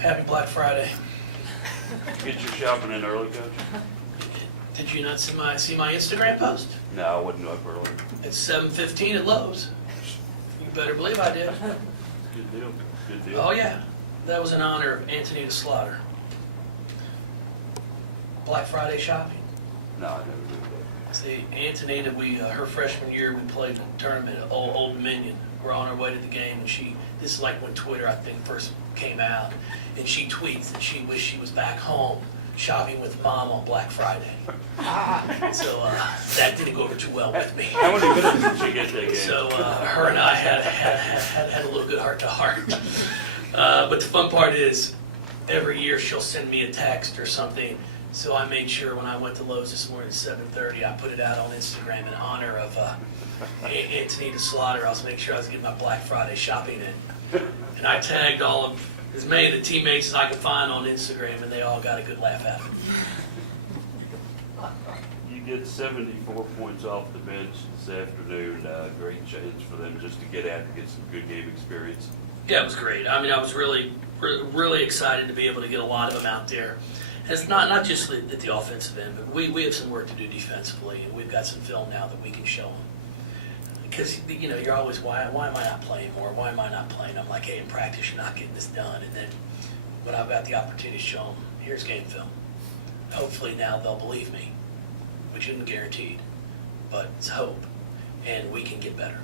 Happy Black Friday. Get your shopping in early, Coach? Did you not see my Instagram post? No, I wasn't up early. It's 7:15 at Lowe's. You better believe I did. Good deal. Good deal. Oh yeah, that was in honor of Antonita Slaughter. Black Friday shopping. No, I never did that. See, Antonita, her freshman year, we played in a tournament at Old Dominion. We're on our way to the game, and this is like when Twitter, I think, first came out, and she tweets that she wished she was back home shopping with Mom on Black Friday. So that didn't go over too well with me. How many minutes did she get that game? So her and I had a little good heart-to-heart. But the fun part is, every year she'll send me a text or something. So I made sure when I went to Lowe's this morning at 7:30, I put it out on Instagram in honor of Antonita Slaughter. I was making sure I was getting my Black Friday shopping in. And I tagged as many of the teammates as I could find on Instagram, and they all got a good laugh at it. You get 74 points off the bench this afternoon. Great chance for them just to get out and get some good game experience. Yeah, it was great. I mean, I was really excited to be able to get a lot of them out there. It's not just at the offensive end, but we have some work to do defensively, and we've got some film now that we can show them. Because, you're always, why am I not playing more? Why am I not playing? I'm like, hey, in practice, you're not getting this done. And then when I've got the opportunity to show them, here's game film. Hopefully now they'll believe me, which isn't guaranteed, but it's hope, and we can get better.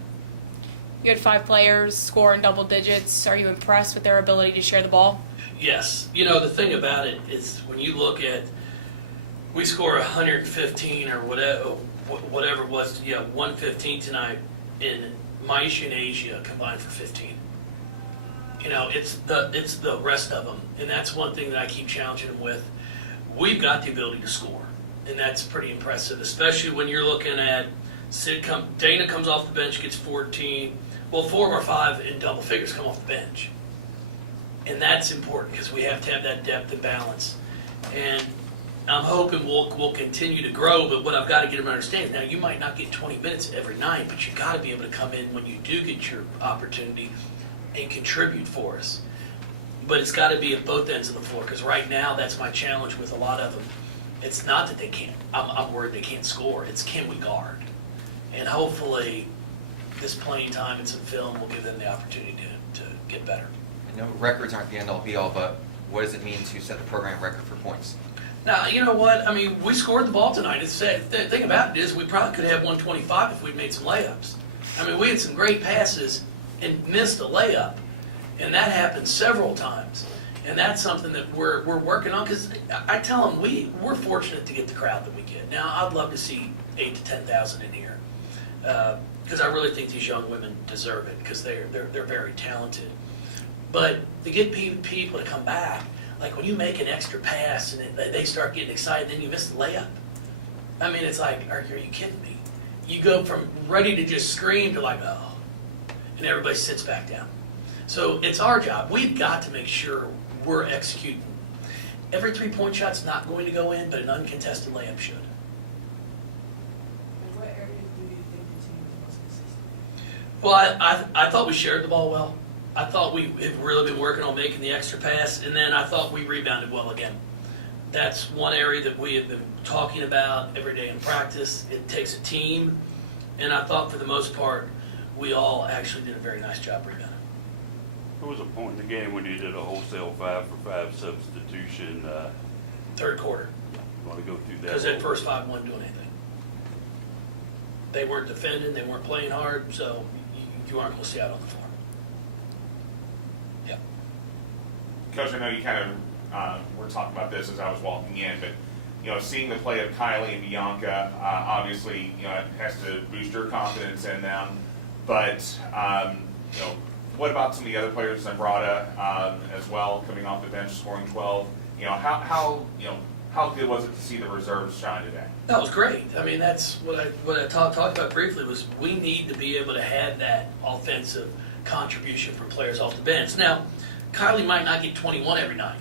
You had 5 players score in double digits. Are you impressed with their ability to share the ball? Yes. The thing about it is when you look at, we score 115 or whatever it was, 115 tonight, and Maisha and Asia combined for 15. It's the rest of them, and that's one thing that I keep challenging them with. We've got the ability to score, and that's pretty impressive, especially when you're looking at Dana comes off the bench, gets 14. Well, 4 of our 5 in double figures come off the bench. And that's important because we have to have that depth and balance. And I'm hoping we'll continue to grow, but what I've got to get them to understand is now you might not get 20 minutes every night, but you've got to be able to come in when you do get your opportunity and contribute for us. But it's got to be at both ends of the floor, because right now that's my challenge with a lot of them. It's not that they can't, I'm worried they can't score, it's can we guard? And hopefully this playing time and some film will give them the opportunity to get better. I know records aren't the end-all be-all, but what does it mean to set the program record for points? Now, you know what? I mean, we scored the ball tonight. The thing about it is we probably could have 125 if we'd made some layups. I mean, we had some great passes and missed a layup, and that happened several times. And that's something that we're working on, because I tell them we're fortunate to get the crowd that we get. Now, I'd love to see 8,000 to 10,000 in here, because I really think these young women deserve it, because they're very talented. But to get people to come back, like when you make an extra pass and they start getting excited, then you miss the layup. I mean, it's like, are you kidding me? You go from ready to just scream to like, oh, and everybody sits back down. So it's our job. We've got to make sure we're executing. Every 3-point shot's not going to go in, but an uncontested layup should. In what areas do you think the team is most consistent? Well, I thought we shared the ball well. I thought we had really been working on making the extra pass, and then I thought we rebounded well again. That's one area that we have been talking about every day in practice. It takes a team, and I thought for the most part, we all actually did a very nice job rebounding. There was a point in the game when you did a wholesale 5-for-5 substitution. Third quarter, You want to go through that? because that first 5 wasn't doing anything. They weren't defending, they weren't playing hard, so you aren't going to see out on the floor. Yeah. Coach, I know you kind of were talking about this as I was walking in, but seeing the play of Kylie and Bianca, obviously, it has to boost your confidence in them. But what about some of the other players, Zambrata as well, coming off the bench, scoring 12? How good was it to see the reserves shine today? That was great. I mean, that's what I talked about briefly was we need to be able to have that offensive contribution from players off the bench. Now, Kylie might not get 21 every night,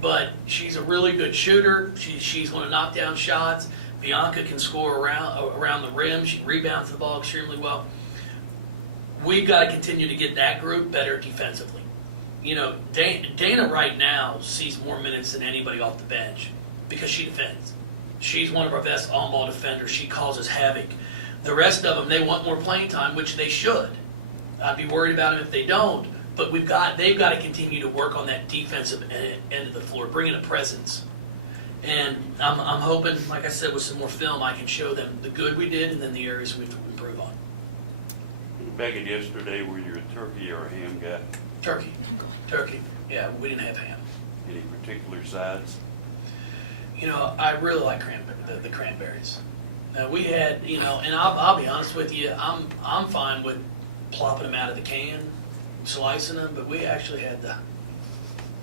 but she's a really good shooter. She's going to knock down shots. Bianca can score around the rim. She rebounds the ball extremely well. We've got to continue to get that group better defensively. Dana right now sees more minutes than anybody off the bench because she defends. She's one of our best on-ball defenders. She causes havoc. The rest of them, they want more playing time, which they should. I'd be worried about them if they don't. But they've got to continue to work on that defensive end of the floor, bringing a presence. And I'm hoping, like I said, with some more film, I can show them the good we did and then the areas we have to improve on. Megan, yesterday, were you a turkey or a ham guy? Turkey. Yeah, we didn't have ham. Any particular sides? I really like the cranberries. We had, and I'll be honest with you, I'm fine with plopping them out of the can, slicing them, but we actually had the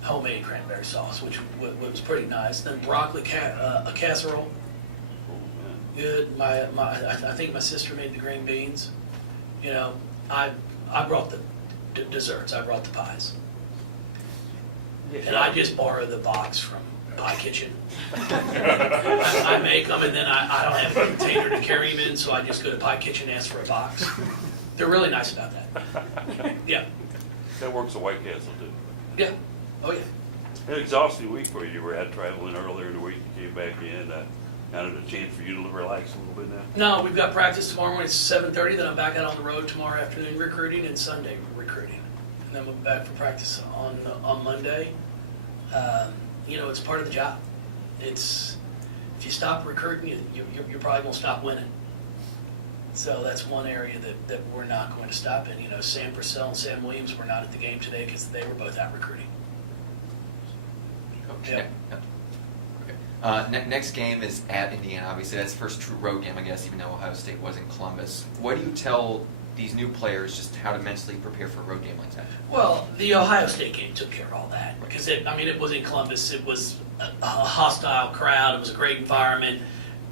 homemade cranberry sauce, which was pretty nice. Then broccoli a casserole, Oh, man. good. I think my sister made the green beans. I brought the desserts. I brought the pies, and I just borrow the box from Pie Kitchen. I make them, and then I don't have a container to carry them in, so I just go to Pie Kitchen and ask for a box. They're really nice about that. Yeah. That works at White Castle, too. Yeah. Oh, yeah. An exhausting week for you. You were out traveling earlier in the week, you came back in. Kind of a chance for you to relax a little bit now? No, we've got practice tomorrow morning at 7:30, then I'm back out on the road tomorrow afternoon recruiting, and Sunday recruiting. And then we'll be back for practice on Monday. It's part of the job. If you stop recruiting, you're probably going to stop winning. So that's one area that we're not going to stop in. Sam Purcell and Sam Williams were not at the game today because they were both out recruiting. Coach, next game is at Indiana. Obviously, that's the first true road game, I guess, even though Ohio State was in Columbus. What do you tell these new players just how to mentally prepare for a road game like that? Well, the Ohio State game took care of all that because it was in Columbus. It was a hostile crowd. It was a great environment.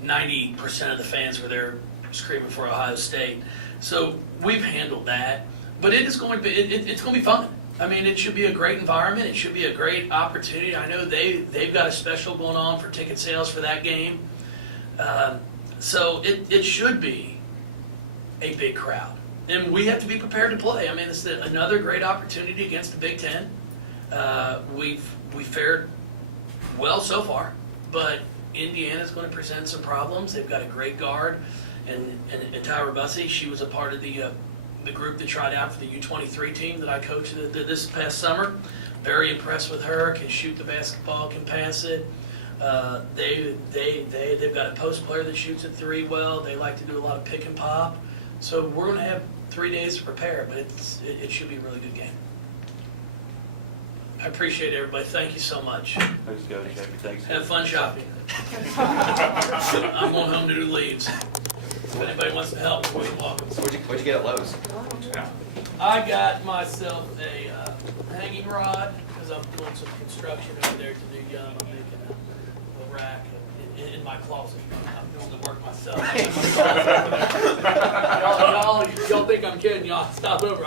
90% of the fans were there screaming for Ohio State. So we've handled that, but it's going to be fun. It should be a great environment. It should be a great opportunity. I know they've got a special going on for ticket sales for that game. So it should be a big crowd. And we have to be prepared to play. It's another great opportunity against the Big Ten. We've fared well so far, but Indiana's going to present some problems. They've got a great guard, and Tyra Bussey. She was a part of the group that tried out for the U23 team that I coached this past summer. Very impressed with her. Can shoot the basketball, can pass it. They've got a post player that shoots at three well. They like to do a lot of pick and pop. So we're going to have 3 days to prepare, but it should be a really good game. I appreciate everybody. Thank you so much. Thanks, Coach. Happy Thanksgiving. Have fun shopping. I'm going home to do leaves. If anybody wants to help, you're welcome. So what'd you get at Lowe's? I got myself a hanging rod because I'm doing some construction over there to do I'm making a rack in my closet. I'm doing the work myself. Y'all think I'm kidding? Y'all stop over.